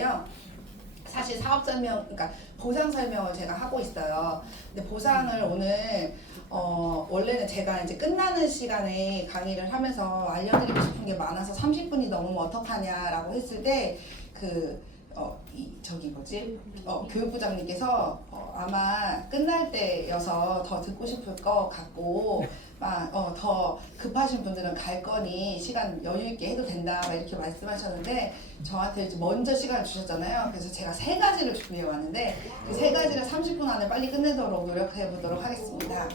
건데요. 사실 사업 설명, 그러니까 보상 설명을 제가 하고 있어요. 근데 보상을 오늘 원래는 제가 이제 끝나는 시간에 강의를 하면서 알려드리고 싶은 게 많아서 30분이 넘으면 어떡하냐라고 했을 때 교육부장님께서 아마 끝날 때여서 더 듣고 싶을 것 같고 더 급하신 분들은 갈 거니 시간 여유 있게 해도 된다 막 이렇게 말씀하셨는데 저한테 이제 먼저 시간을 주셨잖아요. 그래서 제가 3가지를 준비해 왔는데 그 3가지를 30분 안에 빨리 끝내도록 노력해 보도록 하겠습니다. 네.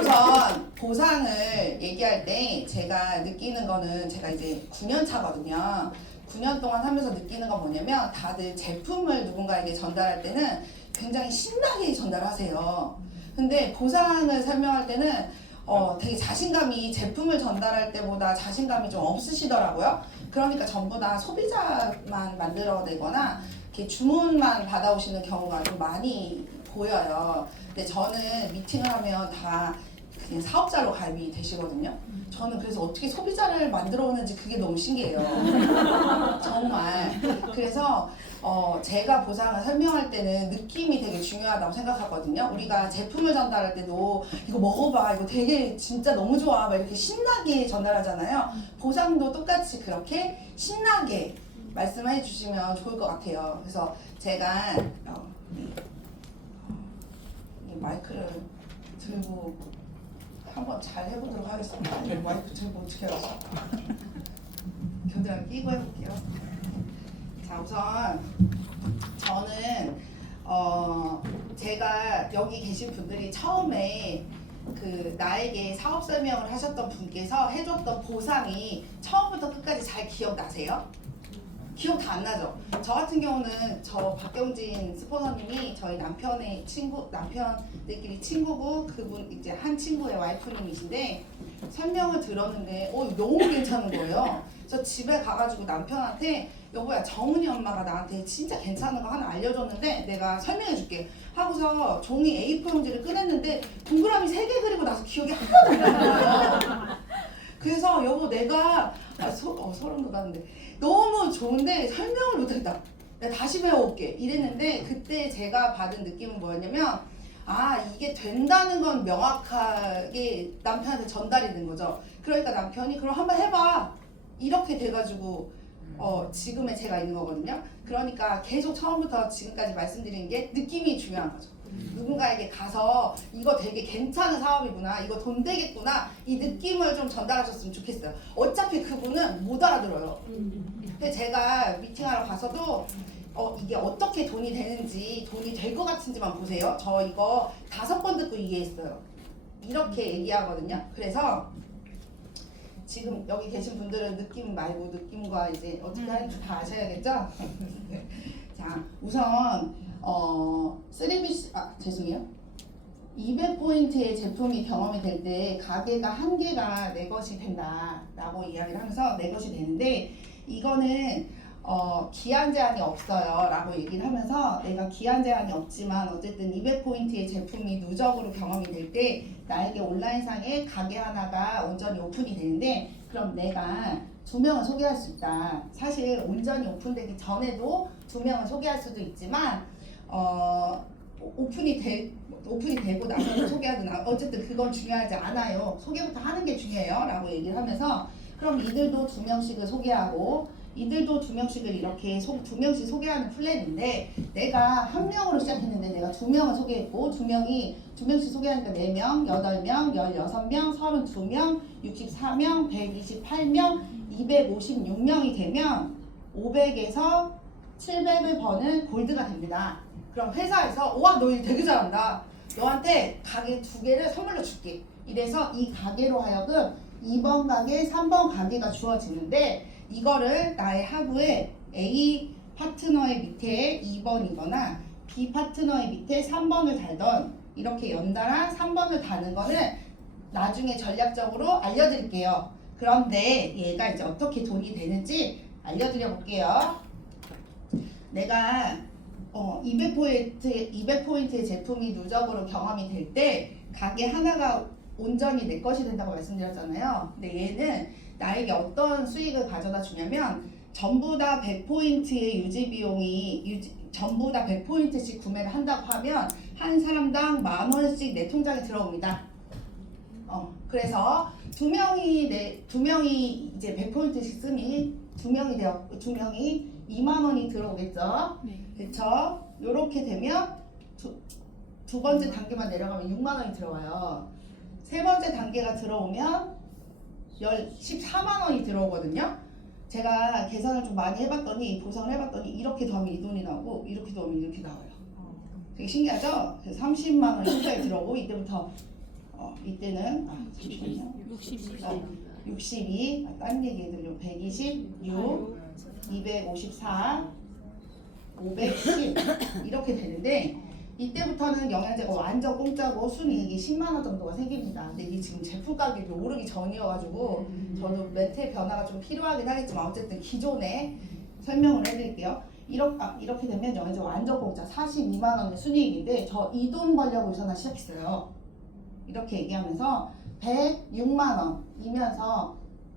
우선 보상을 얘기할 때 제가 느끼는 거는 제가 이제 9년 차거든요. 9년 동안 하면서 느끼는 건 뭐냐면 다들 제품을 누군가에게 전달할 때는 굉장히 신나게 전달하세요. 근데 보상을 설명할 때는 되게 자신감이 제품을 전달할 때보다 자신감이 좀 없으시더라고요. 그러니까 전부 다 소비자만 만들어내거나 이렇게 주문만 받아오시는 경우가 좀 많이 보여요. 근데 저는 미팅을 하면 다 그냥 사업자로 가입이 되시거든요. 저는 그래서 어떻게 소비자를 만들어 오는지 그게 너무 신기해요. 정말. 그래서 제가 보상을 설명할 때는 느낌이 되게 중요하다고 생각하거든요. 우리가 제품을 전달할 때도 이거 먹어봐, 이거 되게 진짜 너무 좋아 막 이렇게 신나게 전달하잖아요. 보상도 똑같이 그렇게 신나게 말씀해 주시면 좋을 것 같아요. 그래서 제가 이 마이크를 들고 한번 잘 해보도록 하겠습니다. 마이크 들고 어떻게 하죠? 겨드랑이 끼고 해볼게요. 자, 우선 저는 제가 여기 계신 분들이 처음에 나에게 사업 설명을 하셨던 분께서 해줬던 보상이 처음부터 끝까지 잘 기억나세요? 기억 다 안 나죠? 저 같은 경우는 저 박경진 스포너님이 저희 남편들끼리 친구고 그분 이제 한 친구의 와이프님이신데 설명을 들었는데 너무 괜찮은 거예요. 그래서 집에 가가지고 남편한테 여보야 정은이 엄마가 나한테 진짜 괜찮은 거 하나 알려줬는데 내가 설명해줄게 하고서 종이 A4 용지를 꺼냈는데 동그라미 3개 그리고 나서 기억이 하나도 안 나는 거예요. 그래서 여보 내가 소름 돋았는데 너무 좋은데 설명을 못했다. 내가 다시 배워올게 이랬는데 그때 제가 받은 느낌은 뭐였냐면 이게 된다는 건 명확하게 남편한테 전달이 된 거죠. 그러니까 남편이 그럼 한번 해봐 이렇게 돼가지고 지금의 제가 있는 거거든요. 그러니까 계속 처음부터 지금까지 말씀드리는 게 느낌이 중요한 거죠. 누군가에게 가서 이거 되게 괜찮은 사업이구나, 이거 돈 되겠구나 이 느낌을 좀 전달하셨으면 좋겠어요. 어차피 그분은 못 알아들어요. 근데 제가 미팅하러 가서도 이게 어떻게 돈이 되는지 돈이 될 것 같은지만 보세요. 저 이거 5번 듣고 이해했어요. 이렇게 얘기하거든요. 그래서 지금 여기 계신 분들은 느낌 말고 느낌과 이제 어떻게 하는지 다 아셔야겠죠? 자, 우선 3BC 죄송해요. 200포인트의 제품이 경험이 될 때 가게가 한 개가 내 것이 된다라고 이야기를 하면서 내 것이 되는데 이거는 기한 제한이 없어요 라고 얘기를 하면서 내가 기한 제한이 없지만 어쨌든 200포인트의 제품이 누적으로 경험이 될 때 나에게 온라인상에 가게 하나가 온전히 오픈이 되는데 그럼 내가 2명을 소개할 수 있다. 사실 온전히 오픈되기 전에도 2명을 소개할 수도 있지만 오픈이 되고 나서는 소개하든 어쨌든 그건 중요하지 않아요. 소개부터 하는 게 중요해요 라고 얘기를 하면서 그럼 이들도 2명씩을 소개하고 이들도 2명씩을 이렇게 2명씩 소개하는 플랜인데 내가 1명으로 시작했는데 내가 2명을 소개했고 2명씩 소개하니까 4명, 8명, 16명, 32명, 64명, 128명, 256명이 되면 500에서 700을 버는 골드가 됩니다. 그럼 회사에서 와 너 일 되게 잘한다. 너한테 가게 2개를 선물로 줄게. 이래서 이 가게로 하여금 2번 가게, 3번 가게가 주어지는데 이거를 나의 하부에 A 파트너의 밑에 2번이거나 B 파트너의 밑에 3번을 달던 이렇게 연달아 3번을 다는 거는 나중에 전략적으로 알려드릴게요. 그런데 얘가 이제 어떻게 돈이 되는지 알려드려 볼게요. 내가 200포인트의 제품이 누적으로 경험이 될 때 가게 하나가 온전히 내 것이 된다고 말씀드렸잖아요. 근데 얘는 나에게 어떤 수익을 가져다 주냐면 전부 다 100포인트의 유지 비용이 전부 다 100포인트씩 구매를 한다고 하면 한 사람당 10,000원씩 내 통장에 들어옵니다. 그래서 두 명이 이제 100포인트씩 쓰니 두 명이 2만 원이 들어오겠죠. 네. 그렇죠? 요렇게 되면 두 번째 단계만 내려가면 6만 원이 들어와요. 세 번째 단계가 들어오면 14만 원이 들어오거든요. 제가 계산을 좀 많이 해봤더니 보상을 해봤더니 이렇게 더하면 이 돈이 나오고 이렇게 더하면 이렇게 나와요. 되게 신기하죠? 그래서 30만 원이 통장에 들어오고 이때부터 이때는 잠시만요. 62, 딴 얘기해드리면 126, 254, 510 이렇게 되는데 이때부터는 영양제가 완전 공짜고 순이익이 10만 원 정도가 생깁니다. 근데 이게 지금 제품 가격이 오르기 전이어가지고 저도 멘트의 변화가 좀 필요하긴 하겠지만 어쨌든 기존에 설명을 해드릴게요. 이렇게 되면 영양제 완전 공짜 42만 원의 순이익인데 저 이 돈 벌려고 유산화 시작했어요. 이렇게 얘기하면서 106만 원이면서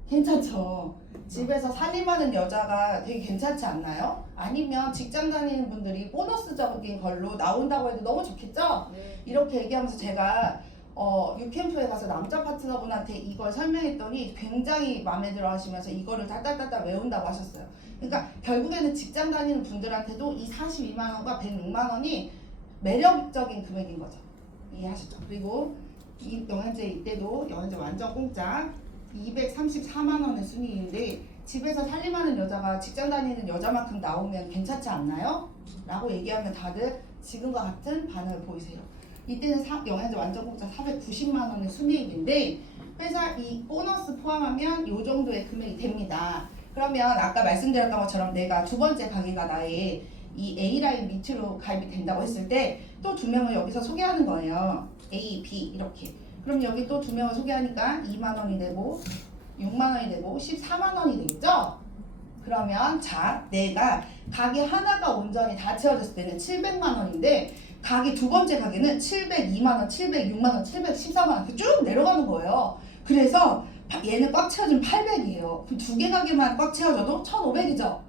괜찮죠? 집에서 살림하는 여자가 되게 괜찮지 않나요? 아니면 직장 다니는 분들이 보너스적인 걸로 나온다고 해도 너무 좋겠죠? 이렇게 얘기하면서 제가 유캠프에 가서 남자 파트너분한테 이걸 설명했더니 굉장히 마음에 들어 하시면서 이거를 따따따따 외운다고 하셨어요. 그러니까 결국에는 직장 다니는 분들한테도 이 42만 원과 106만 원이 매력적인 금액인 거죠. 이해하시죠? 그리고 이 영양제 이때도 영양제 완전 공짜 234만 원의 순이익인데 집에서 살림하는 여자가 직장 다니는 여자만큼 나오면 괜찮지 않나요? 라고 얘기하면 다들 지금과 같은 반응을 보이세요. 이때는 영양제 완전 공짜 490만 원의 순이익인데 회사 이 보너스 포함하면 이 정도의 금액이 됩니다. 그러면 아까 말씀드렸던 것처럼 내가 두 번째 가게가 나의 이 A라인 밑으로 가입이 된다고 했을 때 또 두 명을 여기서 소개하는 거예요. A, B 이렇게. 그럼 여기 또 두 명을 소개하니까 2만 원이 되고 6만 원이 되고 14만 원이 되겠죠? 그러면 자, 내가 가게 하나가 온전히 다 채워졌을 때는 700만 원인데 가게 두 번째 가게는 702만 원, 706만 원, 714만 원 이렇게 쭉 내려가는 거예요. 그래서 얘는 꽉 채워지면 800이에요. 그럼 두 개 가게만 꽉 채워져도 1,500이죠?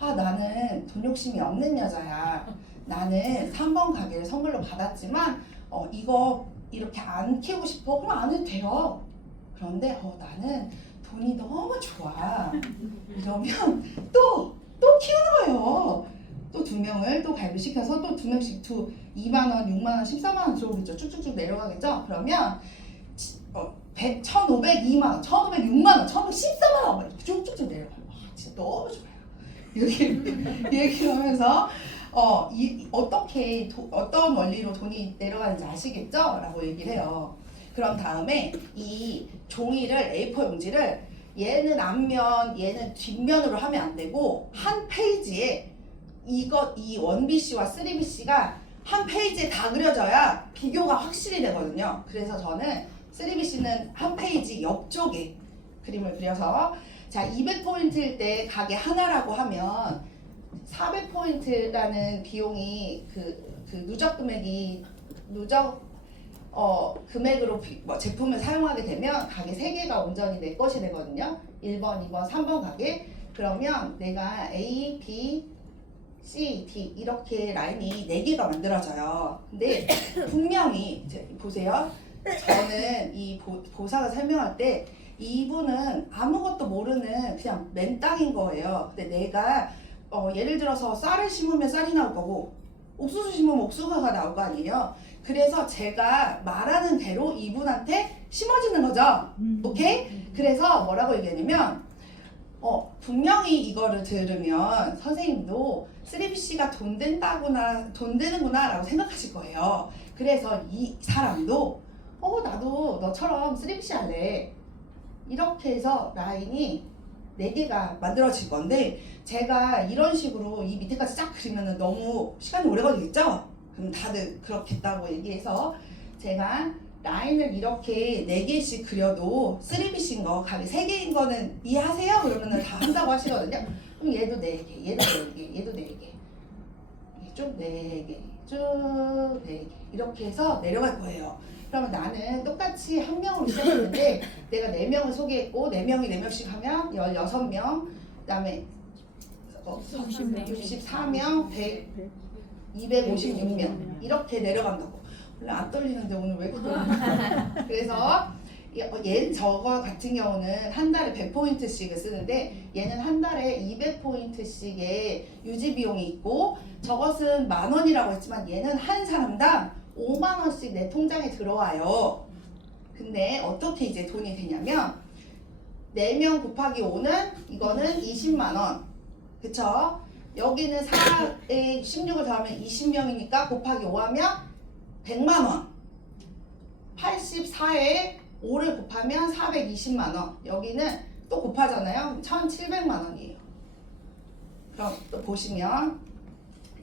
아, 나는 돈 욕심이 없는 여자야. 나는 3번 가게를 선물로 받았지만 이거 이렇게 안 키우고 싶어? 그럼 안 해도 돼요. 그런데 나는 돈이 너무 좋아. 이러면 또 키우는 거예요. 또 두 명을 또 가입시켜서 또 두 명씩 2만 원, 6만 원, 14만 원 들어오겠죠. 쭉쭉쭉 내려가겠죠. 그러면 1,502만 원, 1,506만 원, 1,114만 원 쭉쭉쭉 내려가요. 진짜 너무 좋아요. 이렇게 얘기를 하면서 어떤 원리로 돈이 내려가는지 아시겠죠? 라고 얘기를 해요. 그런 다음에 이 종이를 A4 용지를 얘는 앞면, 얘는 뒷면으로 하면 안 되고 한 페이지에 이 1BC와 3BC가 한 페이지에 다 그려져야 비교가 확실히 되거든요. 그래서 저는 3BC는 한 페이지 옆쪽에 그림을 그려서 자 200포인트일 때 가게 하나라고 하면 400포인트라는 비용이 그 누적 금액이 금액으로 제품을 사용하게 되면 가게 3개가 온전히 내 것이 되거든요. 1번, 2번, 3번 가게. 그러면 내가 A, B, C, D 이렇게 라인이 4개가 만들어져요. 근데 분명히 보세요. 저는 이 보상을 설명할 때 이분은 아무것도 모르는 그냥 맨땅인 거예요. 근데 내가 예를 들어서 쌀을 심으면 쌀이 나올 거고 옥수수 심으면 옥수수가 나올 거 아니에요. 그래서 제가 말하는 대로 이분한테 심어지는 거죠. 오케이? 그래서 뭐라고 얘기하냐면 분명히 이거를 들으면 선생님도 3BC가 돈 되는구나 라고 생각하실 거예요. 그래서 이 사람도 나도 너처럼 3BC 할래. 이렇게 해서 라인이 4개가 만들어질 건데 제가 이런 식으로 이 밑에까지 쫙 그리면 너무 시간이 오래 걸리겠죠? 그럼 다들 그렇겠다고 얘기해서 제가 라인을 이렇게 4개씩 그려도 3BC인 거 가게 3개인 거는 이해하세요? 그러면 다 한다고 하시거든요. 그럼 얘도 4개, 얘도 4개, 얘도 4개 쭉 4개, 쭉 4개 이렇게 해서 내려갈 거예요. 그러면 나는 똑같이 한 명으로 시작했는데 내가 4명을 소개했고 4명이 4명씩 하면 16명 그 다음에 64명, 256명 이렇게 내려간다고. 원래 안 떨리는데 오늘 왜 그러냐. 그래서 저거 같은 경우는 한 달에 100포인트씩을 쓰는데 얘는 한 달에 200포인트씩의 유지 비용이 있고 저것은 10,000원이라고 했지만 얘는 한 사람당 50,000원씩 내 통장에 들어와요. 근데 어떻게 이제 돈이 되냐면 4명 곱하기 5는 이거는 20만원. 그쵸? 여기는 4에 16을 더하면 20명이니까 곱하기 5하면 100만원. 84에 5를 곱하면 420만원. 여기는 또 곱하잖아요. 1700만원이에요. 그럼 또 보시면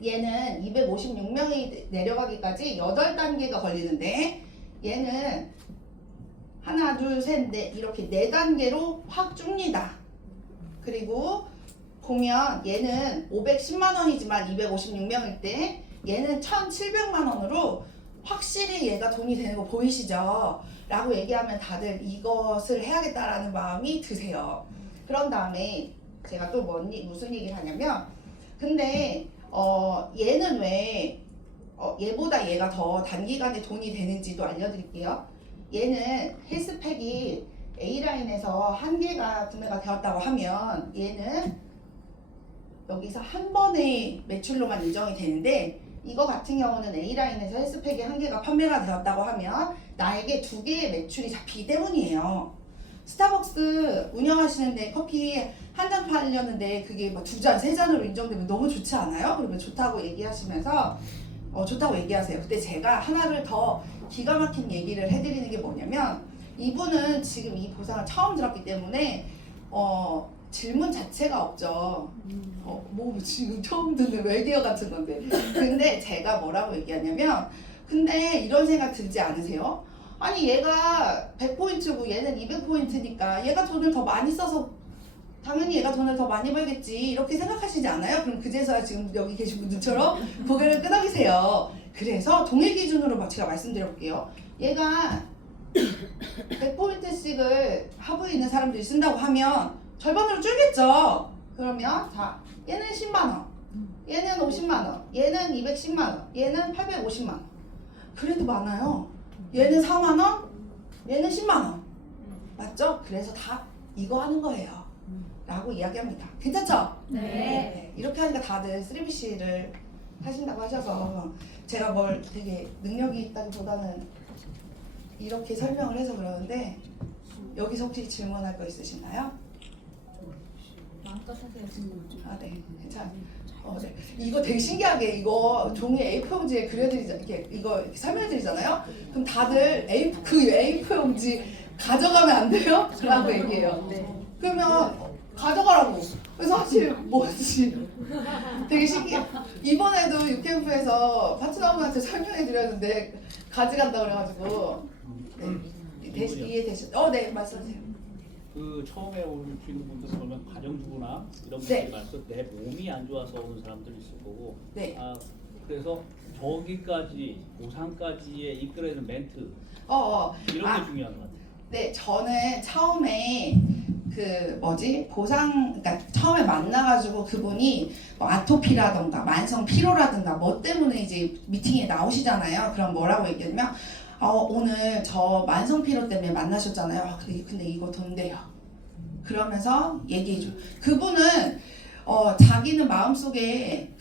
얘는 256명이 내려가기까지 8단계가 걸리는데 얘는 하나, 둘, 셋, 넷 이렇게 4단계로 확 줍니다. 그리고 보면 얘는 510만원이지만 256명일 때 얘는 1700만원으로 확실히 얘가 돈이 되는 거 보이시죠? 라고 얘기하면 다들 이것을 해야겠다라는 마음이 드세요. 그런 다음에 제가 또 무슨 얘기를 하냐면 근데 얘는 왜 얘보다 얘가 더 단기간에 돈이 되는지도 알려드릴게요. 얘는 헬스팩이 A라인에서 한 개가 구매가 되었다고 하면 얘는 여기서 한 번의 매출로만 인정이 되는데 이거 같은 경우는 A라인에서 헬스팩이 한 개가 판매가 되었다고 하면 나에게 2개의 매출이 잡히기 때문이에요. 스타벅스 운영하시는데 커피 한 잔 팔렸는데 그게 뭐 2잔, 3잔으로 인정되면 너무 좋지 않아요? 그러면 좋다고 얘기하시면서 좋다고 얘기하세요. 근데 제가 하나를 더 기가 막힌 얘기를 해드리는 게 뭐냐면 이분은 지금 이 보상을 처음 들었기 때문에 질문 자체가 없죠. 뭐 지금 처음 듣는 외계어 같은 건데. 근데 제가 뭐라고 얘기하냐면 근데 이런 생각 들지 않으세요? 아니 얘가 100포인트고 얘는 200포인트니까 얘가 돈을 더 많이 써서 당연히 얘가 돈을 더 많이 벌겠지 이렇게 생각하시지 않아요? 그럼 그제서야 지금 여기 계신 분들처럼 고개를 끄덕이세요. 그래서 동일 기준으로 제가 말씀드려볼게요. 얘가 100포인트씩을 하부에 있는 사람들이 쓴다고 하면 절반으로 줄겠죠. 그러면 자 얘는 10만원, 얘는 50만원, 얘는 210만원, 얘는 850만원. 그래도 많아요. 얘는 4만원, 얘는 10만원. 맞죠? 그래서 다 이거 하는 거예요. 라고 이야기합니다. 괜찮죠? 네. 이렇게 하니까 다들 3BC를 하신다고 하셔서 제가 뭘 되게 능력이 있다기보다는 이렇게 설명을 해서 그러는데 여기서 혹시 질문할 거 있으신가요? 마음껏 하세요. 아, 네. 괜찮아요. 네. 이거 되게 신기하게 이거 종이 A4 용지에 이렇게 이거 이렇게 설명드리잖아요. 그럼 다들 그 A4 용지 가져가면 안 돼요? 라고 얘기해요. 그러면 가져가라고. 그래서 사실 뭐지? 되게 신기해. 이번에도 유캠프에서 파트너분한테 설명해 드렸는데 가져간다 그래가지고 이해되셨죠? 네, 말씀하세요. 그 처음에 오시는 분들 보면 가정주부나 이런 네. 분들이 많아서 내 몸이 안 좋아서 오는 사람들이 있을 거고 네. 그래서 저기까지 보상까지의 이끌어내는 멘트 이런 게 중요한 것 같아요. 네, 저는 처음에 그러니까 처음에 만나가지고 그분이 뭐 아토피라던가 만성 피로라든가 뭐 때문에 이제 미팅에 나오시잖아요. 그럼 뭐라고 얘기하냐면 오늘 저 만성 피로 때문에 만나셨잖아요. 근데 이거 돈대요. 그러면서 얘기해줘. 그분은 자기는 마음속에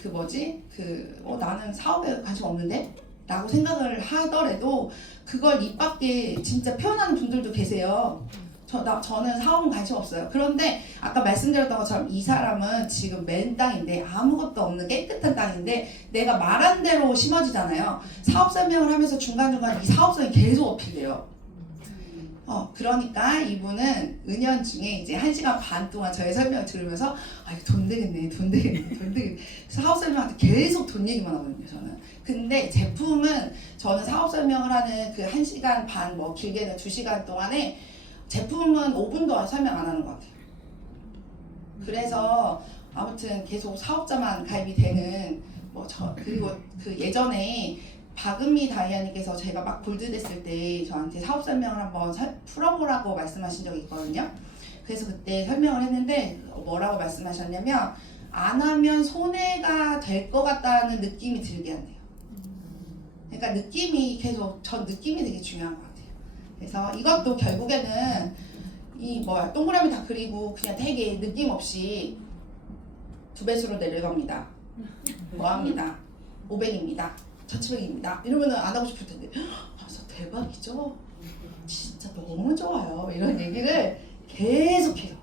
나는 사업에 관심 없는데? 라고 생각을 하더라도 그걸 입 밖에 진짜 표현하는 분들도 계세요. 저는 사업은 관심 없어요. 그런데 아까 말씀드렸던 것처럼 이 사람은 지금 맨 땅인데 아무것도 없는 깨끗한 땅인데 내가 말한 대로 심어지잖아요. 사업 설명을 하면서 중간중간 이 사업성이 계속 어필돼요. 그러니까 이분은 은연중에 이제 1시간 반 동안 저의 설명을 들으면서 이거 돈 되겠네. 사업 설명할 때 계속 돈 얘기만 하거든요, 저는. 근데 제품은 저는 사업 설명을 하는 그 1시간 반, 뭐 길게는 2시간 동안에 제품은 5분도 설명 안 하는 것 같아요. 그래서 아무튼 계속 사업자만 가입이 되는 그리고 그 예전에 박은미 다이아님께서 제가 막 골드됐을 때 저한테 사업 설명을 한번 풀어보라고 말씀하신 적이 있거든요. 그래서 그때 설명을 했는데 뭐라고 말씀하셨냐면 안 하면 손해가 될 것 같다는 느낌이 들게 한대요. 그러니까 느낌이 계속 전 느낌이 되게 중요한 것 같아요. 그래서 이것도 결국에는 이 동그라미 다 그리고 그냥 되게 느낌 없이 2배수로 내려갑니다. 뭐합니다. 500입니다. 1700입니다. 이러면은 안 하고 싶을 텐데 벌써 대박이죠? 진짜 너무 좋아요. 이런 얘기를 계속해요.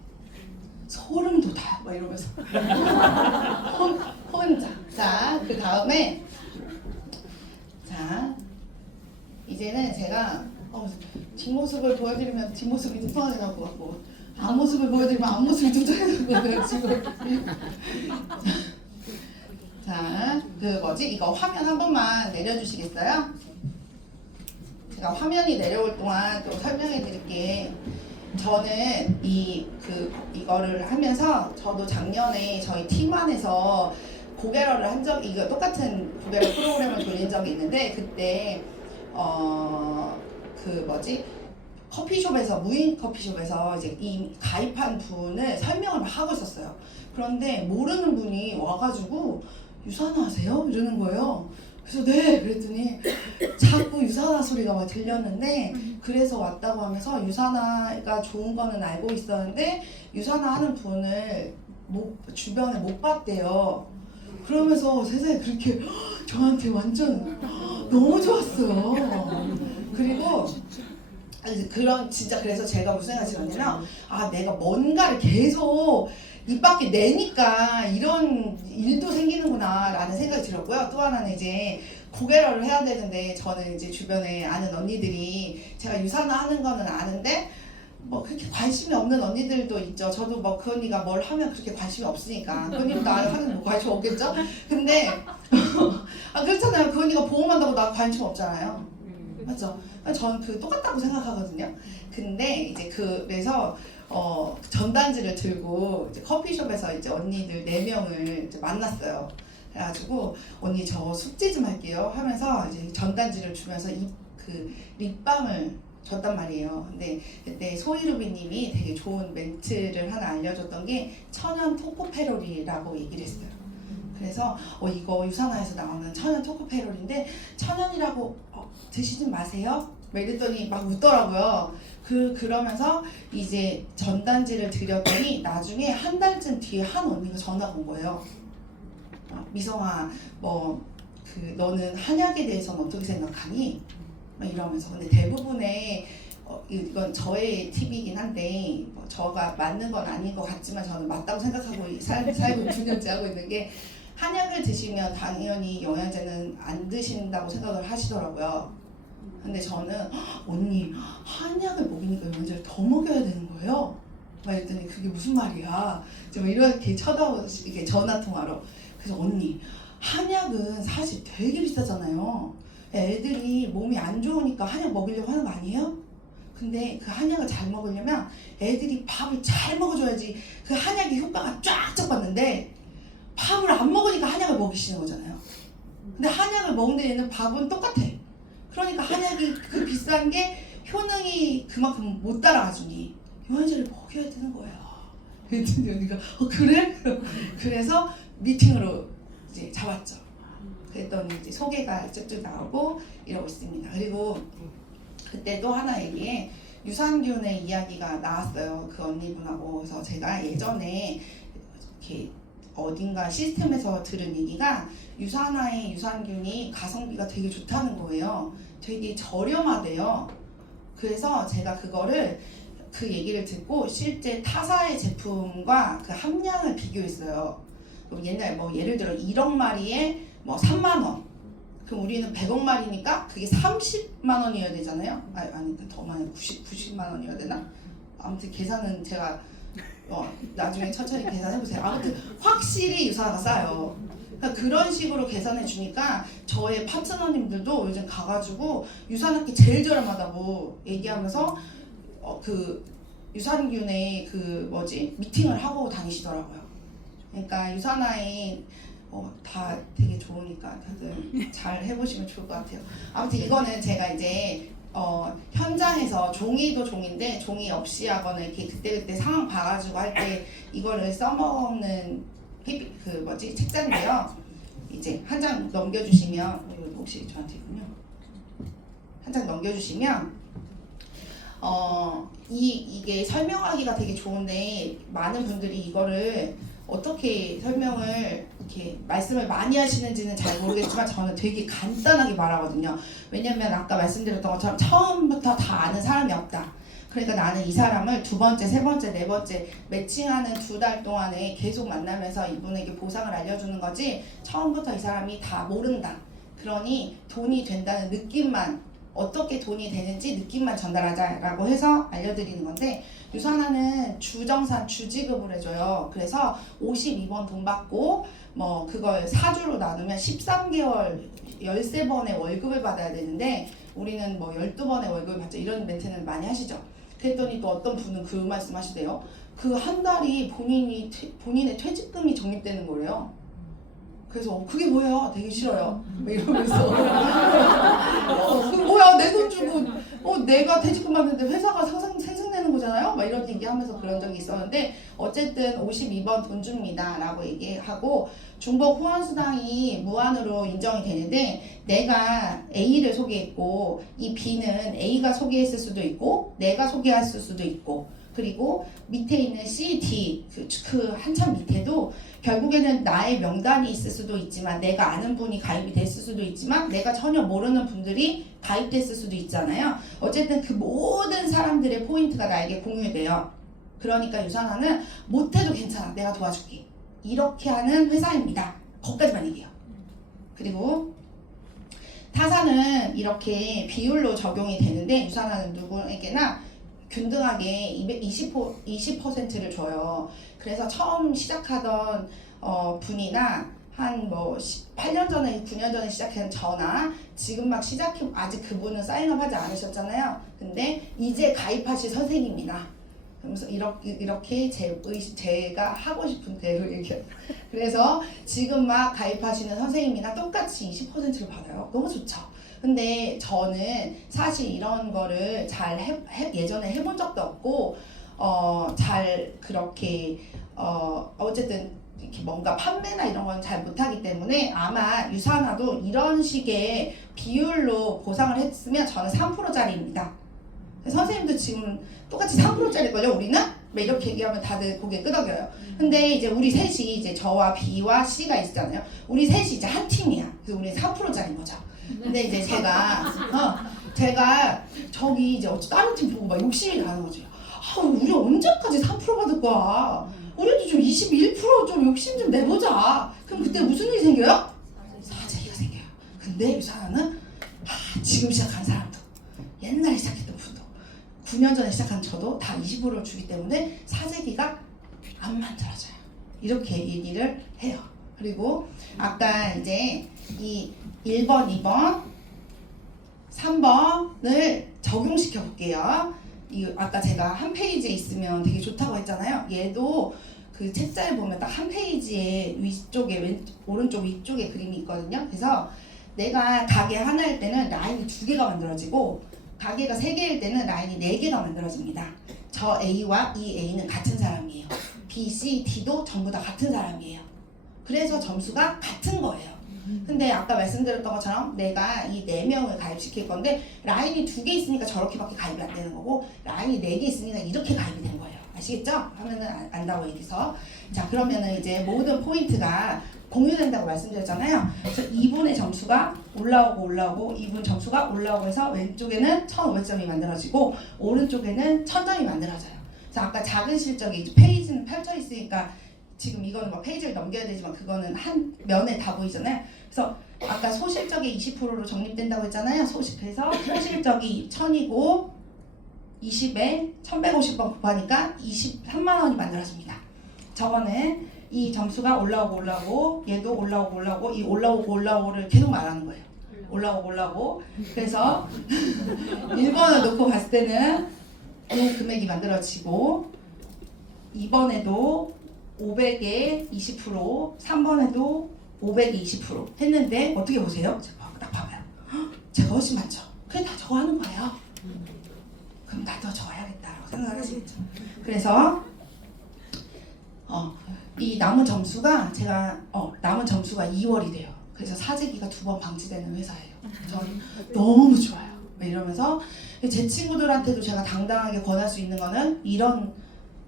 소름 돋아요. 막 이러면서 혼자. 자, 그 다음에 자 이제는 제가 뒷모습을 보여드리면 뒷모습이 뚱뚱하게 나올 것 같고 앞모습을 보여드리면 앞모습이 뚱뚱하게 나올 것 같고 지금 자, 이거 화면 한 번만 내려주시겠어요? 제가 화면이 내려올 동안 또 설명해 드릴게. 저는 이거를 하면서 저도 작년에 저희 팀 안에서 고개러를 한 적이, 이거 똑같은 고개러 프로그램을 돌린 적이 있는데, 그때 커피숍에서, 무인 커피숍에서 이제 이 가입한 분을 설명을 막 하고 있었어요. 그런데 모르는 분이 와가지고 유산화 하세요? 이러는 거예요. 그래서 네 그랬더니 자꾸 유산화 소리가 막 들렸는데, 그래서 왔다고 하면서 유산화가 좋은 거는 알고 있었는데 유산화 하는 분을 주변에 못 봤대요. 그러면서 세상에 그렇게 저한테 완전 너무 좋았어요. 그리고 진짜 그래서 제가 무슨 생각이 들었냐면, 내가 뭔가를 계속 입 밖에 내니까 이런 일도 생기는구나 라는 생각이 들었고요. 또 하나는 이제 고개러를 해야 되는데, 저는 이제 주변에 아는 언니들이 제가 유산화 하는 거는 아는데 그렇게 관심이 없는 언니들도 있죠. 저도 그 언니가 뭘 하면 그렇게 관심이 없으니까 그 언니도 나 하는 거 관심 없겠죠? 근데 그렇잖아요. 그 언니가 보험한다고 나 관심 없잖아요. 맞죠? 저는 똑같다고 생각하거든요. 근데 이제 그래서 전단지를 들고 이제 커피숍에서 이제 언니들 4명을 이제 만났어요. 그래가지고 언니 저 숙제 좀 할게요 하면서 이제 전단지를 주면서 립밤을 줬단 말이에요. 근데 그때 소희루비님이 되게 좋은 멘트를 하나 알려줬던 게 천연 토코페롤이라고 얘기를 했어요. 그래서 이거 유산화에서 나오는 천연 토코페롤인데 천연이라고 드시지 마세요? 막 이랬더니 막 웃더라고요. 그러면서 이제 전단지를 드렸더니 나중에 한 달쯤 뒤에 한 언니가 전화가 온 거예요. 미성아, 너는 한약에 대해서는 어떻게 생각하니? 막 이러면서. 근데 대부분의 이건 저의 팁이긴 한데 저가 맞는 건 아닌 것 같지만 저는 맞다고 생각하고 살고 9년째 하고 있는 게, 한약을 드시면 당연히 영양제는 안 드신다고 생각을 하시더라고요. 근데 저는 언니 한약을 먹이니까 영양제를 더 먹여야 되는 거예요. 막 이랬더니 그게 무슨 말이야? 좀 이렇게 쳐다보고 이렇게 전화 통화로. 그래서 언니 한약은 사실 되게 비싸잖아요. 애들이 몸이 안 좋으니까 한약 먹이려고 하는 거 아니에요? 근데 그 한약을 잘 먹으려면 애들이 밥을 잘 먹어줘야지 그 한약의 효과가 쫙쫙 받는데, 밥을 안 먹으니까 한약을 먹이시는 거잖아요. 근데 한약을 먹는 데는 밥은 똑같아. 그러니까 한약이 그 비싼 게 효능이 그만큼 못 따라가주니 영양제를 먹여야 되는 거예요. 그랬더니 언니가 그래? 그래서 미팅으로 이제 잡았죠. 그랬더니 이제 소개가 쭉쭉 나오고 이러고 있습니다. 그리고 그때 또 하나 얘기에 유산균의 이야기가 나왔어요. 그 언니분하고. 그래서 제가 예전에 이렇게 어딘가 시스템에서 들은 얘기가, 유산화의 유산균이 가성비가 되게 좋다는 거예요. 되게 저렴하대요. 그래서 제가 그 얘기를 듣고 실제 타사의 제품과 그 함량을 비교했어요. 옛날 예를 들어 1억 마리에 3만 원. 그럼 우리는 100억 마리니까 그게 30만 원이어야 되잖아요. 아니 더 많이 90만 원이어야 되나? 아무튼 계산은 제가 나중에 천천히 계산해보세요. 아무튼 확실히 유산화가 싸요. 그러니까 그런 식으로 계산해 주니까 저의 파트너님들도 요즘 가가지고 유산학기 제일 저렴하다고 얘기하면서 유산균의 미팅을 하고 다니시더라고요. 그러니까 유산화에 다 되게 좋으니까 다들 잘 해보시면 좋을 것 같아요. 아무튼 이거는 제가 이제 현장에서 종이도 종인데 종이 없이 하거나 이렇게 그때그때 상황 봐가지고 할 때 이거를 써먹는 책자인데요. 이제 한 장 넘겨주시면 이거 혹시 저한테 있군요. 한 장 넘겨주시면 이게 설명하기가 되게 좋은데 많은 분들이 이거를 어떻게 설명을 이렇게 말씀을 많이 하시는지는 잘 모르겠지만 저는 되게 간단하게 말하거든요. 왜냐면 아까 말씀드렸던 것처럼 처음부터 다 아는 사람이 없다. 그러니까 나는 이 사람을 두 번째, 세 번째, 네 번째 매칭하는 2달 동안에 계속 만나면서 이분에게 보상을 알려주는 거지 처음부터 이 사람이 다 모른다. 그러니 돈이 된다는 느낌만 어떻게 돈이 되는지 느낌만 전달하자라고 해서 알려드리는 건데 유산하는 주정산 주지급을 해줘요. 그래서 52번 돈 받고 뭐 그걸 4주로 나누면 13개월 13번의 월급을 받아야 되는데 우리는 뭐 12번의 월급을 받죠. 이런 멘트는 많이 하시죠. 그랬더니 또 어떤 분은 그 말씀 하시대요. 그 한 달이 본인의 퇴직금이 적립되는 거래요. 그래서 그게 뭐야? 되게 싫어요. 막 이러면서 그게 뭐야? 내 돈 주고 내가 퇴직금 받는데 회사가 생성내는 거잖아요? 막 이런 얘기하면서 그런 적이 있었는데 어쨌든 52번 돈 줍니다 라고 얘기하고 중복 후원수당이 무한으로 인정이 되는데 내가 A를 소개했고 이 B는 A가 소개했을 수도 있고 내가 소개했을 수도 있고 그리고 밑에 있는 C, D 그 한참 밑에도 결국에는 나의 명단이 있을 수도 있지만 내가 아는 분이 가입이 됐을 수도 있지만 내가 전혀 모르는 분들이 가입됐을 수도 있잖아요. 어쨌든 그 모든 사람들의 포인트가 나에게 공유돼요. 그러니까 유산화는 못해도 괜찮아. 내가 도와줄게. 이렇게 하는 회사입니다. 거기까지만 얘기해요. 그리고 타사는 이렇게 비율로 적용이 되는데 유산화는 누구에게나 균등하게 20%를 줘요. 그래서 처음 시작하던 분이나 한 뭐 8년 전에 9년 전에 시작한 저나 지금 막 아직 그분은 사인업 하지 않으셨잖아요. 근데 이제 가입하실 선생님이나 그러면서 이렇게 제가 하고 싶은 대로 얘기해요. 그래서 지금 막 가입하시는 선생님이나 똑같이 20%를 받아요. 너무 좋죠. 근데 저는 사실 이런 거를 잘 예전에 해본 적도 없고 잘 그렇게 어쨌든 이렇게 뭔가 판매나 이런 건 잘 못하기 때문에 아마 유산화도 이런 식의 비율로 보상을 했으면 저는 3%짜리입니다. 선생님도 지금 똑같이 3%짜리걸요 우리는? 막 이렇게 얘기하면 다들 고개 끄덕여요. 근데 이제 우리 셋이 이제 저와 B와 C가 있잖아요. 우리 셋이 이제 한 팀이야. 그래서 우리는 4%짜리인 거죠. 근데 이제 제가 저기 이제 다른 팀 보고 막 욕심이 나는 거죠. 우리 언제까지 3% 받을 거야? 우리도 좀 21%좀 욕심 좀 내보자. 그럼 그때 무슨 일이 생겨요? 사재기가 생겨요. 근데 유산화는 지금 시작한 사람도 옛날에 시작했던 분도 9년 전에 시작한 저도 다 20%를 주기 때문에 사재기가 안 만들어져요. 이렇게 얘기를 해요. 그리고 아까 이제 이 1번, 2번, 3번을 적용시켜 볼게요. 아까 제가 한 페이지에 있으면 되게 좋다고 했잖아요. 얘도 그 책자에 보면 딱 한 페이지에 위쪽에 오른쪽 위쪽에 그림이 있거든요. 그래서 내가 가게 하나일 때는 라인이 2개가 만들어지고 가게가 3개일 때는 라인이 4개가 만들어집니다. 저 A와 이 A는 같은 사람이에요. B, C, D도 전부 다 같은 사람이에요. 그래서 점수가 같은 거예요. 근데 아까 말씀드렸던 것처럼 내가 이 4명을 가입시킬 건데 라인이 2개 있으니까 저렇게밖에 가입이 안 되는 거고 라인이 4개 있으니까 이렇게 가입이 된 거예요. 아시겠죠? 하면은 안다고 얘기해서 자 그러면은 이제 모든 포인트가 공유된다고 말씀드렸잖아요. 그래서 2분의 점수가 올라오고 2분 점수가 올라오고 해서 왼쪽에는 1500점이 만들어지고 오른쪽에는 1000점이 만들어져요. 그래서 아까 작은 실적이 이제 페이지는 펼쳐 있으니까 지금 이거는 뭐 페이지를 넘겨야 되지만 그거는 한 면에 다 보이잖아요. 그래서 아까 소실적이 20%로 적립된다고 했잖아요. 그래서 소실적이 1000이고 20에 1150번 곱하니까 23만 원이 만들어집니다. 저거는 이 점수가 올라오고 얘도 올라오고 이 올라오고를 계속 말하는 거예요. 올라오고 그래서 1번을 놓고 봤을 때는 이 금액이 만들어지고 2번에도 500에 20%, 3번에도 500에 20% 했는데 어떻게 보세요? 제가 딱 봐봐요. 제가 훨씬 많죠? 그래 다 저거 하는 거예요. 그럼 나도 저거 해야겠다라고 생각을 하시겠죠. 그래서 이 남은 점수가 제가 남은 점수가 2월이 돼요. 그래서 사재기가 2번 방치되는 회사예요. 저는 너무 좋아요. 이러면서 제 친구들한테도 제가 당당하게 권할 수 있는 거는 이런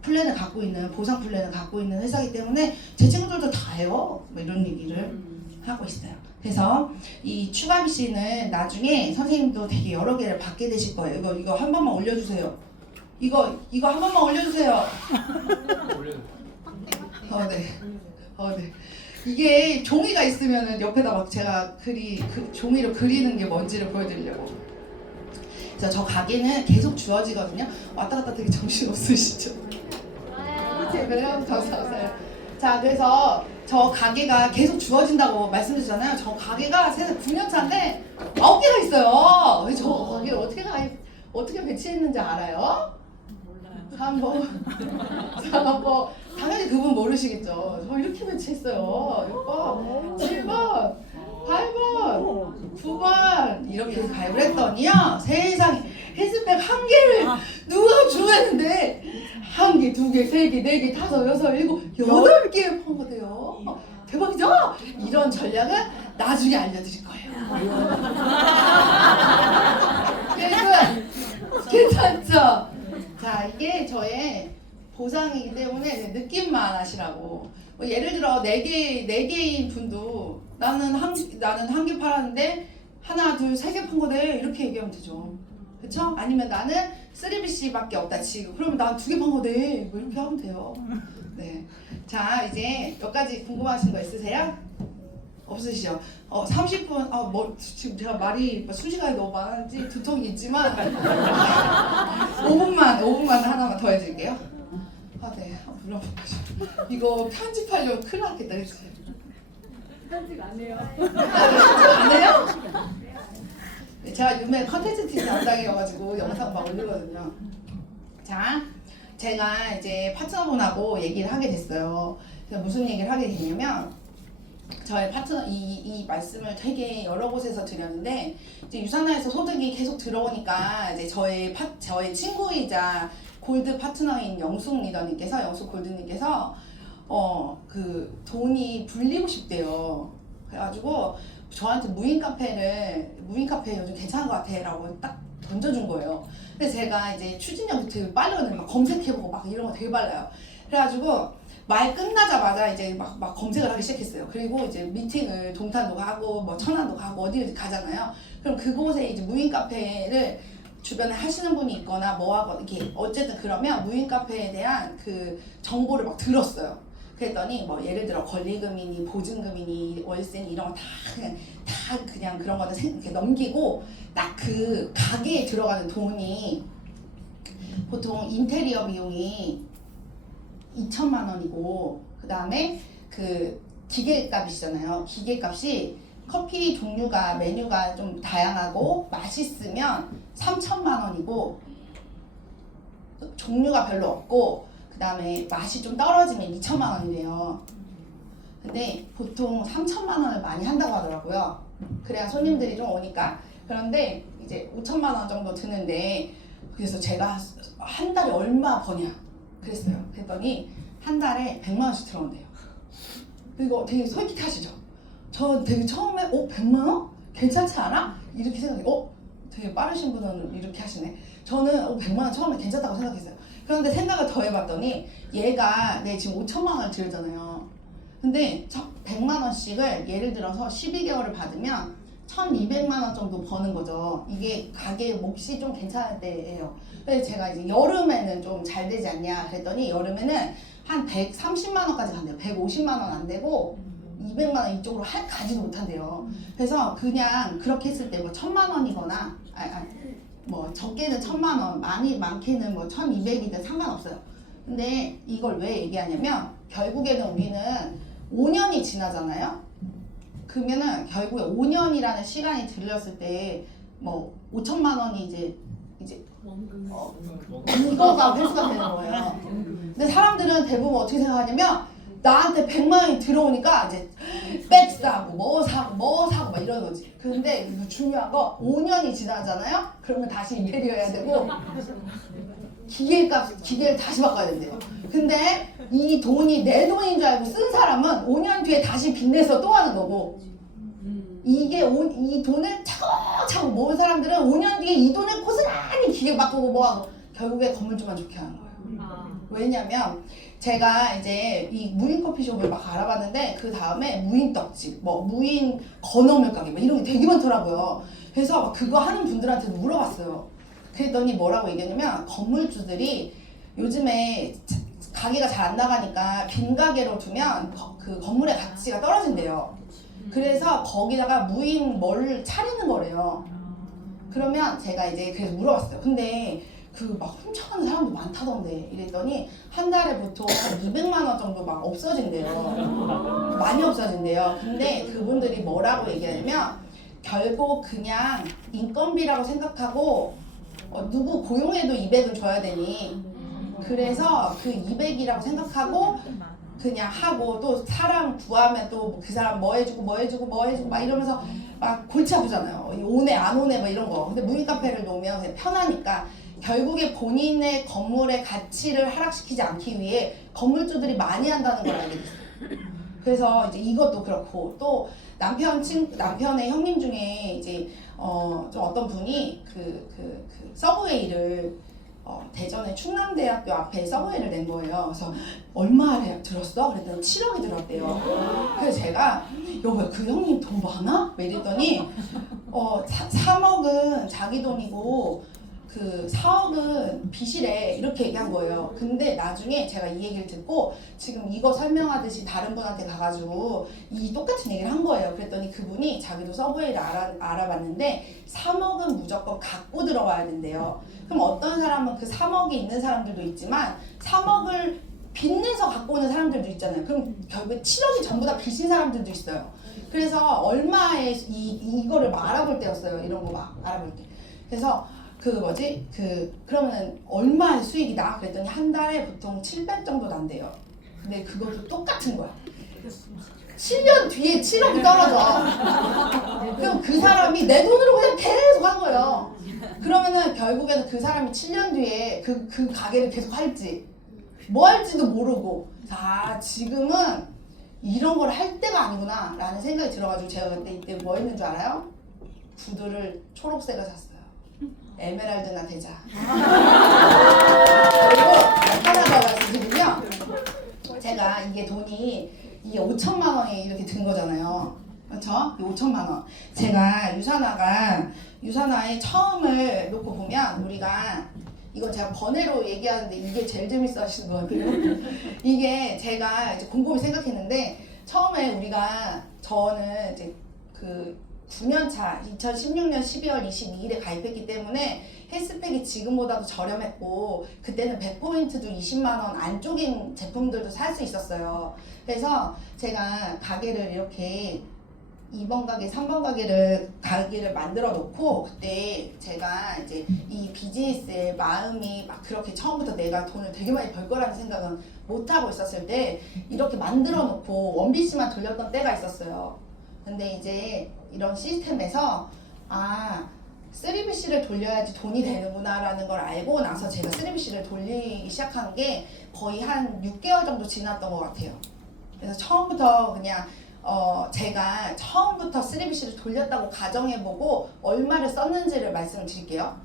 플랜을 갖고 있는 보상 플랜을 갖고 있는 회사이기 때문에 제 친구들도 다 해요. 이런 얘기를 하고 있어요. 그래서 이 추가비 씨는 나중에 선생님도 되게 여러 개를 받게 되실 거예요. 이거 한 번만 올려주세요. 이거 한 번만 올려주세요. 네. 이게 종이가 있으면은 옆에다 막 제가 종이로 그리는 게 뭔지를 보여드리려고. 그래서 저 가게는 계속 주어지거든요. 왔다 갔다 되게 정신 없으시죠? 그래요? 감사해요. 자, 그래서 저 가게가 계속 주어진다고 말씀드렸잖아요. 저 가게가 세상 9년 차인데 9개가 있어요. 저 가게 어떻게 배치했는지 알아요? 3번. 당연히 그분 모르시겠죠. 저 이렇게 배치했어요. 6번, 7번, 8번, 9번 이렇게 가입을 했더니요. 세상에 헬스백 한 개를 누가 주었는데 1개, 2개, 3개, 4개, 5, 6, 7, 8개 판거돼요. 대박이죠? 이런 전략은 나중에 알려드릴 거예요. 괜찮죠? 자, 이게 저의 보상이기 때문에 느낌만 하시라고. 예를 들어 4개인 분도 나는 한 개 팔았는데 하나, 둘, 3개 판 거네 이렇게 얘기하면 되죠. 그쵸? 아니면 나는 3BC밖에 없다 지금. 그러면 난 2개 판 거네. 뭐 이렇게 하면 돼요. 네. 자, 이제 몇 가지 궁금하신 거 있으세요? 없으시죠? 30분, 지금 제가 말이 순시간이 너무 많은지 두통이 있지만 5분만 하나만 더 해드릴게요. 네. 물어보죠. 이거 편집하려면 큰일 났겠다, 그치? 편집 안 해요. 안 해요? 네, 제가 요즘에 컨텐츠 팀 담당이어가지고 영상 막 올리거든요. 자, 제가 이제 파트너분하고 얘기를 하게 됐어요. 그래서 무슨 얘기를 하게 됐냐면, 저의 파트너 이 말씀을 되게 여러 곳에서 드렸는데, 이제 유산화에서 소득이 계속 들어오니까 이제 저의 친구이자 골드 파트너인 영숙 골드님께서 그 돈이 불리고 싶대요. 그래가지고 저한테 무인 카페 요즘 괜찮은 것 같아라고 딱 던져준 거예요. 근데 제가 이제 추진력도 되게 빠르거든요. 막 검색해보고 막 이런 거 되게 빨라요. 그래가지고 말 끝나자마자 이제 막 검색을 하기 시작했어요. 그리고 이제 미팅을 동탄도 가고 뭐 천안도 가고 어디 가잖아요. 그럼 그곳에 이제 무인 카페를 주변에 하시는 분이 있거나 뭐 하거나 이렇게 어쨌든 그러면 무인 카페에 대한 그 정보를 막 들었어요. 그랬더니 뭐 예를 들어 권리금이니 보증금이니 월세니 이런 거 다 그냥 그런 거는 이렇게 넘기고 딱 그 가게에 들어가는 돈이 보통 인테리어 비용이 2천만 원이고 그 다음에 그 기계값이잖아요. 기계값이 커피 종류가 메뉴가 좀 다양하고 맛있으면 3천만 원이고 종류가 별로 없고 그 다음에 맛이 좀 떨어지면 2천만 원이래요. 근데 보통 3천만 원을 많이 한다고 하더라고요. 그래야 손님들이 좀 오니까. 그런데 이제 5천만 원 정도 드는데 그래서 제가 한 달에 얼마 버냐 그랬어요. 그랬더니 한 달에 100만 원씩 들어온대요. 이거 되게 솔깃하시죠? 저 되게 처음에 100만 원? 괜찮지 않아? 이렇게 생각해. 되게 빠르신 분은 이렇게 하시네. 저는 100만 원 처음에 괜찮다고 생각했어요. 그런데 생각을 더 해봤더니 얘가 지금 5천만 원을 들잖아요. 근데 100만 원씩을 예를 들어서 12개월을 받으면 1,200만 원 정도 버는 거죠. 이게 가게 몫이 좀 괜찮을 때예요. 그래서 제가 이제 여름에는 좀 잘 되지 않냐 그랬더니 여름에는 한 130만 원까지 간대요. 150만 원 안 되고 200만 원 이쪽으로 가지도 못한대요. 그래서 그냥 그렇게 했을 때 뭐 1,000만 원이거나 뭐 적게는 1,000만 원, 많게는 뭐 1,200이든 상관없어요. 근데 이걸 왜 얘기하냐면 결국에는 우리는 5년이 지나잖아요. 그러면은 결국에 5년이라는 시간이 들렸을 때 뭐 5천만 원이 이제 이거가 회수가 되는 거예요. 근데 사람들은 대부분 어떻게 생각하냐면 나한테 100만 원이 들어오니까 이제 백 사고 뭐 사고 막 이런 거지. 근데 중요한 거 5년이 지나잖아요. 그러면 다시 임페리어 해야 되고 기계를 다시 바꿔야 된대요. 근데 이 돈이 내 돈인 줄 알고 쓴 사람은 5년 뒤에 다시 빚내서 또 하는 거고, 이 돈을 차곡차곡 모은 사람들은 5년 뒤에 이 돈을 고스란히 기계 바꾸고 뭐하고 결국에 건물주만 좋게 하는 거예요. 왜냐면 제가 이제 이 무인 커피숍을 막 알아봤는데 그 다음에 무인 떡집, 뭐 무인 건어물 가게 막 이런 게 되게 많더라고요. 그래서 막 그거 하는 분들한테 물어봤어요. 그랬더니 뭐라고 얘기했냐면 건물주들이 요즘에 가게가 잘 안 나가니까 빈 가게로 두면 그 건물의 가치가 떨어진대요. 그래서 거기다가 무인 뭘 차리는 거래요. 그러면 제가 이제 그래서 물어봤어요. 근데 그 막 훔쳐가는 사람도 많다던데 이랬더니 한 달에 보통 200만 원 정도 막 없어진대요. 많이 없어진대요. 근데 그분들이 뭐라고 얘기하냐면 결국 그냥 인건비라고 생각하고 누구 고용해도 200은 줘야 되니 그래서 그 200이라고 생각하고 그냥 하고 또 사람 구하면 또 그 사람 뭐 해주고 막 이러면서 막 골치 아프잖아요. 오네 안 오네 막 이런 거. 근데 무인 카페를 놓으면 그냥 편하니까 결국에 본인의 건물의 가치를 하락시키지 않기 위해 건물주들이 많이 한다는 걸 알게 됐어요. 그래서 이제 이것도 그렇고 또 남편의 형님 중에 이제 좀 어떤 분이 그 서브웨이를 대전의 충남대학교 앞에 서브웨이를 낸 거예요. 그래서 얼마에 들었어? 그랬더니 7억이 들었대요. 그래서 제가 여보야 그 형님 돈 많아? 이랬더니 3억은 자기 돈이고 그 4억은 빚이래 이렇게 얘기한 거예요. 근데 나중에 제가 이 얘기를 듣고 지금 이거 설명하듯이 다른 분한테 가가지고 이 똑같은 얘기를 한 거예요. 그랬더니 그분이 자기도 서브웨이를 알아봤는데 3억은 무조건 갖고 들어와야 된대요. 그럼 어떤 사람은 그 3억이 있는 사람들도 있지만 3억을 빚내서 갖고 오는 사람들도 있잖아요. 그럼 결국에 7억이 전부 다 빚인 사람들도 있어요. 그래서 얼마에 이거를 막 알아볼 때였어요. 이런 거 막 알아볼 때. 그래서 그러면 얼마의 수익이 나? 그랬더니 한 달에 보통 700 정도 난대요. 근데 그것도 똑같은 거야. 7년 뒤에 7억이 떨어져. 그럼 그 사람이 내 돈으로 그냥 계속 한 거예요. 그러면은 결국에는 그 사람이 7년 뒤에 그 가게를 계속 할지 뭐 할지도 모르고 지금은 이런 걸 할 때가 아니구나 라는 생각이 들어가지고 제가 이때 뭐 했는 줄 알아요? 구두를 초록색을 샀어요. 에메랄드나 되자. 그리고 하나 더 말씀드리면 제가 이게 돈이 5천만 원이 이렇게 든 거잖아요. 그렇죠? 5천만 원. 제가 유산화에 처음을 놓고 보면 우리가 이건 제가 번외로 얘기하는데 이게 제일 재밌어 하시는 것 같아요. 이게 제가 이제 곰곰이 생각했는데 처음에 저는 이제 그 9년차 2016년 12월 22일에 가입했기 때문에 헬스팩이 지금보다도 저렴했고 그때는 100포인트도 20만원 안쪽인 제품들도 살 수 있었어요. 그래서 제가 가게를 이렇게 2번 가게, 3번 가게를 만들어 놓고 그때 제가 이제 이 비즈니스에 마음이 막 그렇게 처음부터 내가 돈을 되게 많이 벌 거라는 생각은 못 하고 있었을 때 이렇게 만들어 놓고 원비씨만 돌렸던 때가 있었어요. 근데 이제 이런 시스템에서 3BC를 돌려야지 돈이 되는구나 라는 걸 알고 나서 제가 3BC를 돌리기 시작한 게 거의 한 6개월 정도 지났던 것 같아요. 그래서 처음부터 그냥 제가 처음부터 3BC를 돌렸다고 가정해보고 얼마를 썼는지를 말씀을 드릴게요.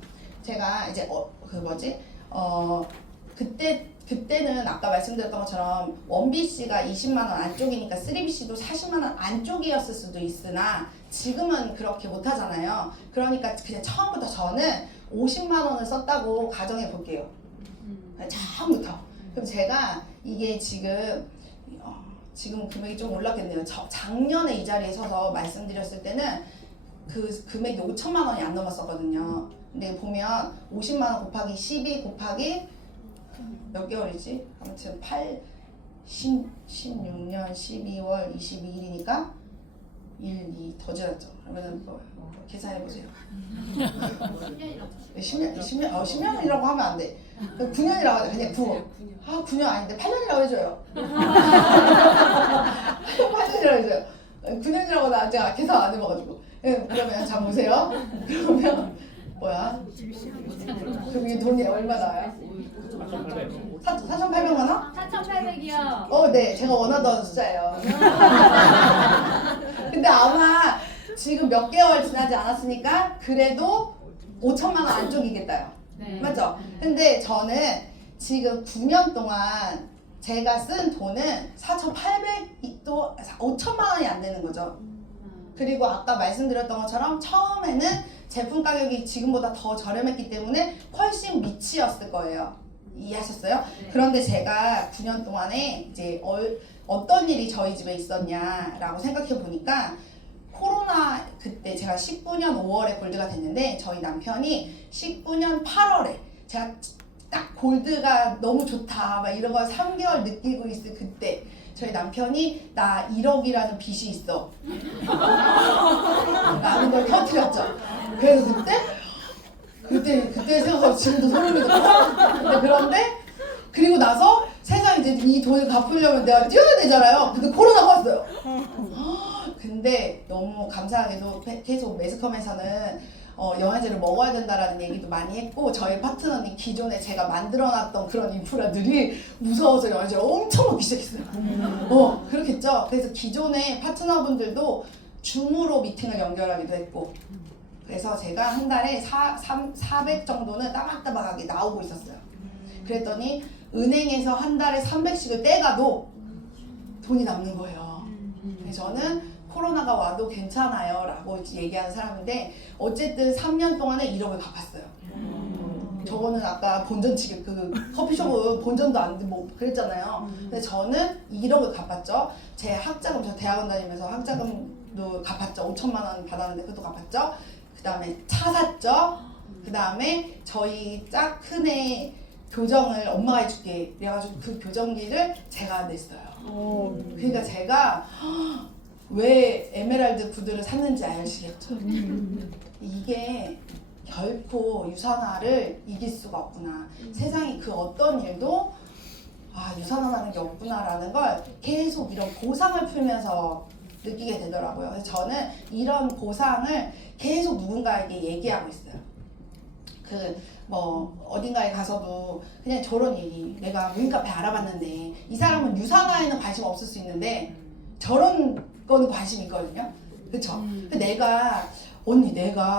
제가 이제 그때는 아까 말씀드렸던 것처럼 1BC가 20만원 안쪽이니까 3BC도 40만원 안쪽이었을 수도 있으나 지금은 그렇게 못하잖아요. 그러니까 그냥 처음부터 저는 50만원을 썼다고 가정해 볼게요. 처음부터. 그럼 제가 이게 지금 금액이 좀 올랐겠네요. 작년에 이 자리에 서서 말씀드렸을 때는 그 금액이 5천만 원이 안 넘었었거든요. 근데 보면 50만 원 곱하기 12 곱하기 몇 개월이지? 아무튼 16년 12월 22일이니까 1, 2 더 지났죠. 그러면은 뭐 계산해보세요. 10년이라고 하면 안 돼. 9년이라고 하자. 그냥 9년 아닌데 8년이라고 해줘요. 8년이라고 해줘요. 9년이라고 나 제가 계산 안 해봐가지고. 그러면 자 보세요. 그러면 뭐야? 그럼 이게 돈이 얼마 나와요? 4,800. 4,800만 원? 4,800이요. 네, 제가 원하던 숫자예요. 근데 아마 지금 몇 개월 지나지 않았으니까 그래도 5천만 원 안쪽이겠다요. 네. 맞죠? 근데 저는 지금 9년 동안 제가 쓴 돈은 4,800도 5천만 원이 안 되는 거죠. 그리고 아까 말씀드렸던 것처럼 처음에는 제품 가격이 지금보다 더 저렴했기 때문에 훨씬 미치였을 거예요. 이해하셨어요? 네. 그런데 제가 9년 동안에 이제 어떤 일이 저희 집에 있었냐라고 생각해 보니까 코로나 그때 제가 19년 5월에 골드가 됐는데 저희 남편이 19년 8월에 제가 딱 골드가 너무 좋다 막 이런 걸 3개월 느끼고 있을 그때 저희 남편이 나 1억이라는 빚이 있어 라는 걸 터뜨렸죠. 그래서 그때 생각하면 지금도 소름이 돋아. 그런데 그리고 나서 세상 이제 이 돈을 갚으려면 내가 뛰어야 되잖아요. 근데 코로나가 왔어요. 근데 너무 감사하게도 계속 매스컴에서는 영양제를 먹어야 된다라는 얘기도 많이 했고 저희 파트너님 기존에 제가 만들어놨던 그런 인프라들이 무서워서 영양제를 엄청 먹기 시작했어요. 그렇겠죠. 그래서 기존의 파트너분들도 줌으로 미팅을 연결하기도 했고 그래서 제가 한 달에 400 정도는 따박따박하게 나오고 있었어요. 그랬더니 은행에서 한 달에 300씩을 떼가도 돈이 남는 거예요. 그래서 저는 코로나가 와도 괜찮아요 라고 얘기하는 사람인데 어쨌든 3년 동안에 1억을 갚았어요. 저거는 아까 본전치기 그 커피숍은 본전도 안 돼 뭐 그랬잖아요. 근데 저는 1억을 갚았죠. 제 학자금 저 대학원 다니면서 학자금도 갚았죠. 5천만 원 받았는데 그것도 갚았죠. 그 다음에 차 샀죠. 그 다음에 저희 짝큰애 교정을 엄마가 해줄게 그래가지고 그 교정비를 제가 냈어요. 그러니까 제가 왜 에메랄드 구두를 샀는지 아시겠죠? 이게 결코 유산화를 이길 수가 없구나. 세상에 그 어떤 일도 유산화라는 게 없구나라는 걸 계속 이런 고상을 풀면서 느끼게 되더라고요. 그래서 저는 이런 고상을 계속 누군가에게 얘기하고 있어요. 어딘가에 가서도 그냥 저런 얘기 내가 무인카페 알아봤는데 이 사람은 유산화에는 관심 없을 수 있는데 저런 거는 관심이 있거든요. 그쵸? 내가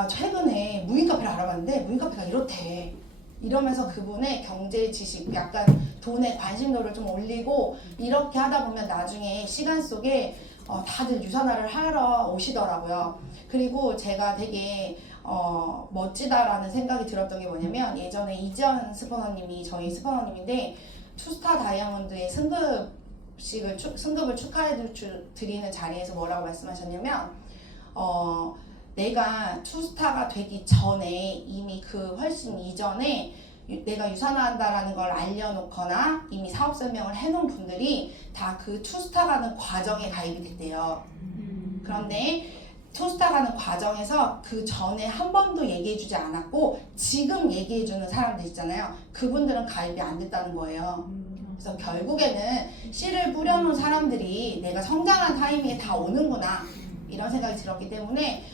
최근에 무인카페를 알아봤는데 무인카페가 이렇대 이러면서 그분의 경제 지식 약간 돈에 관심도를 좀 올리고 이렇게 하다 보면 나중에 시간 속에 다들 유산화를 하러 오시더라고요. 그리고 제가 되게 멋지다라는 생각이 들었던 게 뭐냐면 예전에 이지연 스포너님이 저희 스포너님인데 투스타 다이아몬드의 승급을 축하해 드리는 자리에서 뭐라고 말씀하셨냐면 내가 투스타가 되기 전에 이미 그 훨씬 이전에 내가 유산화한다라는 걸 알려놓거나 이미 사업 설명을 해놓은 분들이 다 그 투스타 가는 과정에 가입이 됐대요. 그런데 투스타 가는 과정에서 그 전에 한 번도 얘기해주지 않았고 지금 얘기해주는 사람들 있잖아요. 그분들은 가입이 안 됐다는 거예요. 그래서 결국에는 씨를 뿌려놓은 사람들이 내가 성장한 타이밍에 다 오는구나 이런 생각이 들었기 때문에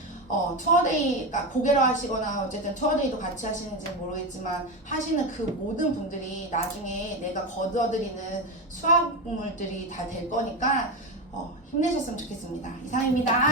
투어데이 고개로 하시거나 어쨌든 투어데이도 같이 하시는지 모르겠지만 하시는 그 모든 분들이 나중에 내가 거둬들이는 수확물들이 다 될 거니까 힘내셨으면 좋겠습니다. 이상입니다.